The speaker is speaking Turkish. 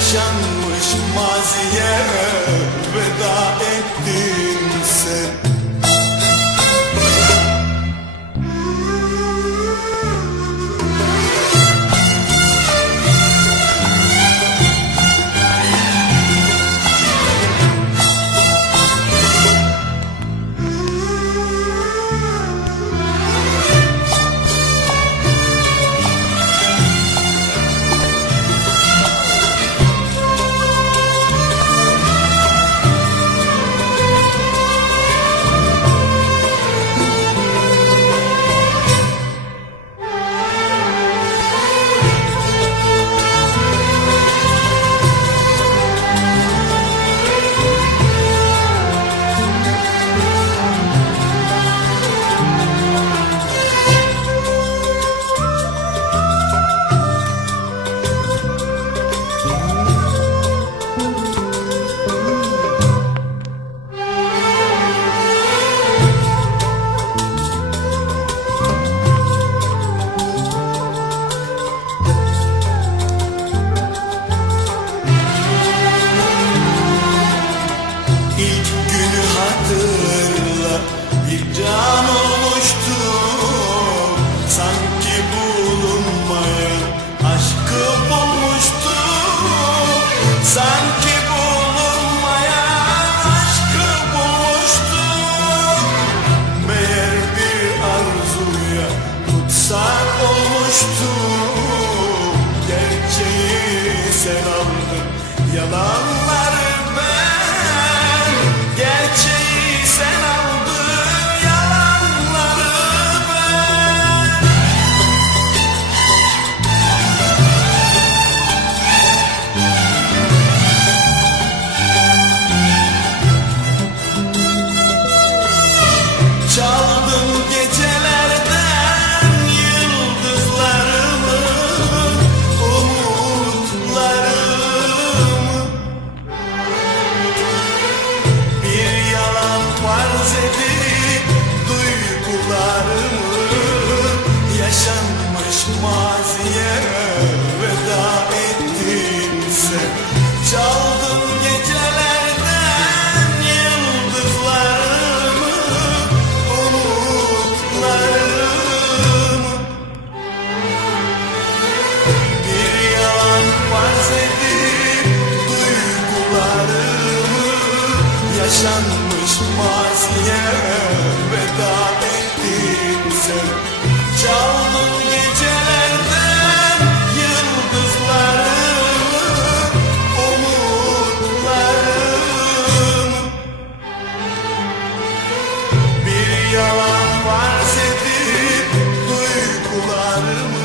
Yaşanmış maziye veda olmuştu Gerçeği sen aldın. Yalanları Yaşanmış maziye veda ettin sen. Çaldın gecelerden yıldızlarım, umutlarım Bir yalan farz edip duygularımı